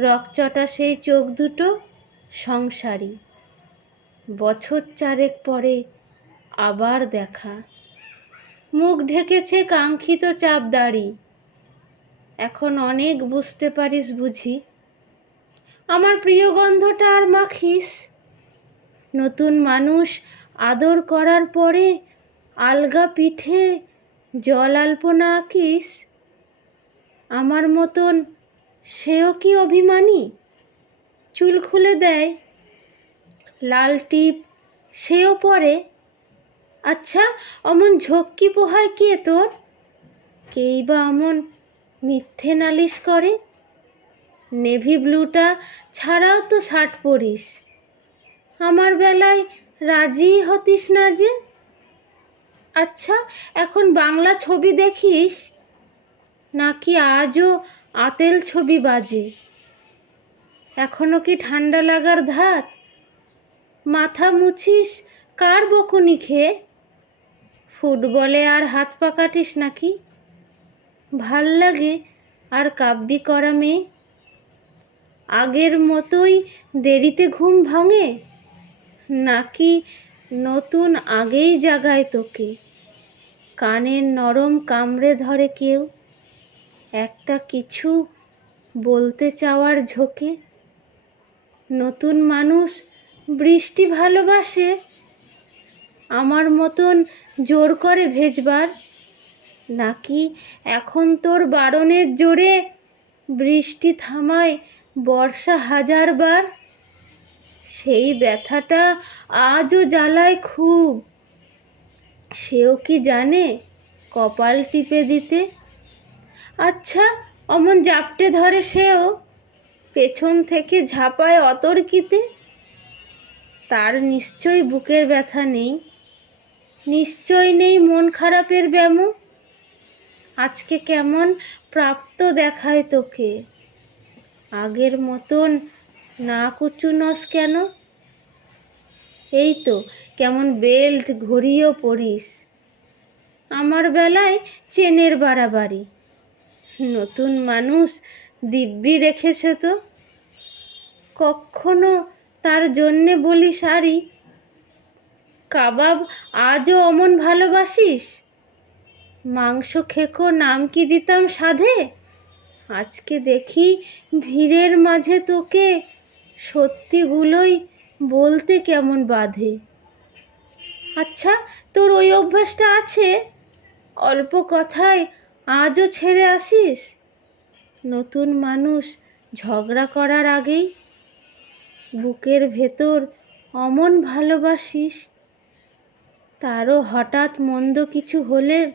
রকচটা সেই চোখ দুটো সংসারী। বছর চারেক পরে আবার দেখা। মুখ ঢেকেছে কাঙ্ক্ষিত চাপ দাড়ি। এখন অনেক বুঝতে পারিস বুঝি। আমার প্রিয় গন্ধটা আর মাখিস। নতুন মানুষ আদর করার পরে আলগা পিঠে জল আলপনা আঁকিস। আমার মতন সেও কি অভিমানী? চুল খুলে দেয়, লাল টিপ, সেও পরে আচ্ছা অমন ঝক্কি পোহায় কে তোর? কেই বা অমন মিথ্যে নালিশ করে? নেভি ব্লুটা ছাড়াও তো শার্ট পরিস। আমার বেলায় রাজি হতিস না যে? আচ্ছা এখন বাংলা ছবি দেখিস? নাকি আজও আতেল ছবি বাজে। এখনও কি ঠান্ডা লাগার ধাত? মাথা মুছিস, কার বকুনি খেয়ে? ফুটবলে আর হাত পা কাটিস নাকি? ভালো লাগে আর কাব্যি করা মেয়ে? আগের মতোই দেরিতে ঘুম ভাঙে? নাকি নতুন আগেই জাগায় তোকে? কানের নরম কামড়ে ধরে কেউ? একটা কিছু বলতে চাওয়ার ঝোঁকে। নতুন মানুষ বৃষ্টি ভালোবাসে, আমার মতন জোর করে ভেজবার। নাকি এখন তোর বারণের জোরে বৃষ্টি থামায় বর্ষা হাজারবার? সেই ব্যথাটা আজও জ্বালায় খুব। সেও কি জানে কপাল টিপে দিতে? আচ্ছা অমন জাপটে ধরে সেও পেছন থেকে ঝাঁপায় অতর্কিতে? তার নিশ্চয় বুকের ব্যথা নেই। নিশ্চয় নেই মন খারাপের ব্যামো। আজকে কেমন প্রাপ্ত দেখায় তোকে? আগের মতন না কুচুনস কেন? এই তো কেমন বেল্ট ঘড়িও পরিস। আমার বেলায় চেনের বাড়াবাড়ি। নতুন মানুষ দিব্যি রেখেছ তো? কখনো তার জন্যে বলি শাড়ি? কাবাব আজও অমন ভালোবাসিস? মাংস খেকো নাম কি দিতাম সাধে? আজকে দেখি ভিড়ের মাঝে তোকে সত্যিগুলোই বলতে কেমন বাধে। আচ্ছা তোর ওই অভ্যাসটা আছে? অল্প কথায় আজও ছেড়ে আসিস? নতুন মানুষ ঝগড়া করার আগেই বুকের ভেতর অমন ভালোবাসিস। তারও হঠাৎ মন্দ কিছু হলে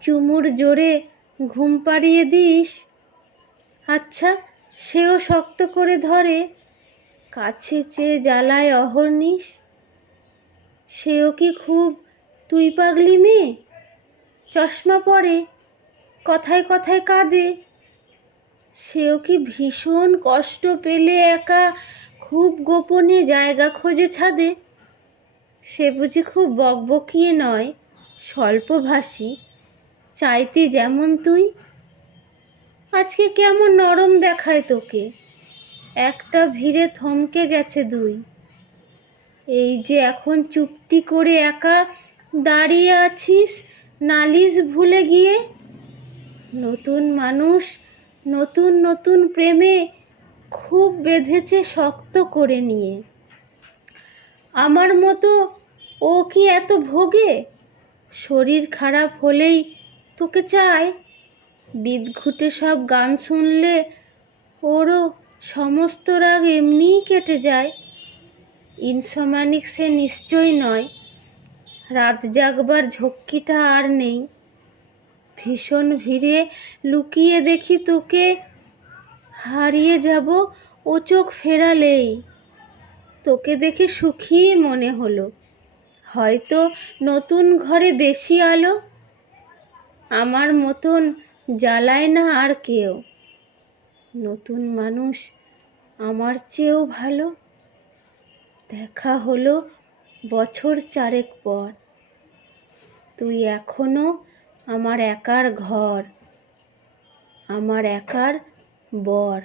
চুমুর জোরে ঘুম পাড়িয়ে দিস। আচ্ছা সেও শক্ত করে ধরে, কাছে চেয়ে জ্বালায় অহর্নিশ। সেও কি খুব তুই পাগলি মেয়ে? চশমা পরে, কথায় কথায় কাঁদে। সেও কি ভীষণ কষ্ট পেলে একা খুব গোপনে জায়গা খোঁজে ছাদে? সে বুঝি খুব বকবকিয়ে নয়, স্বল্পভাষী। চাইতে যেমন তুই। আজকে কেমন নরম দেখায় তোকে। একটা ভিড়ে থমকে গেছে দুই। এই যে এখন চুপটি করে একা দাঁড়িয়ে আছিস নালিশ ভুলে গিয়ে নতুন মানুষ, নতুন নতুন প্রেমে খুব বেঁধেছে শক্ত করে নিয়ে। আমার মতো ও কি এত ভোগে? শরীর খারাপ হলেই তোকে চায় বিদঘুটে সব গান শুনলে ওরও সমস্ত রাগ এমনিই কেটে যায়। ইনসমানিক সে নিশ্চয় নয়। রাত জাগবার ঝক্কিটা আর নেই। ভীষণ ভিড়ে লুকিয়ে দেখি তোকে। হারিয়ে যাব ও চোখ ফেরালেই। তোকে দেখে সুখী মনে হলো। হয়তো নতুন ঘরে বেশি আলো। আমার মতন জ্বালায় না আর কেউ। নতুন মানুষ আমার চেয়েও ভালো। দেখা হলো বছর চারেক পর। তুই এখনও আমার একার ঘর আমার একার বর।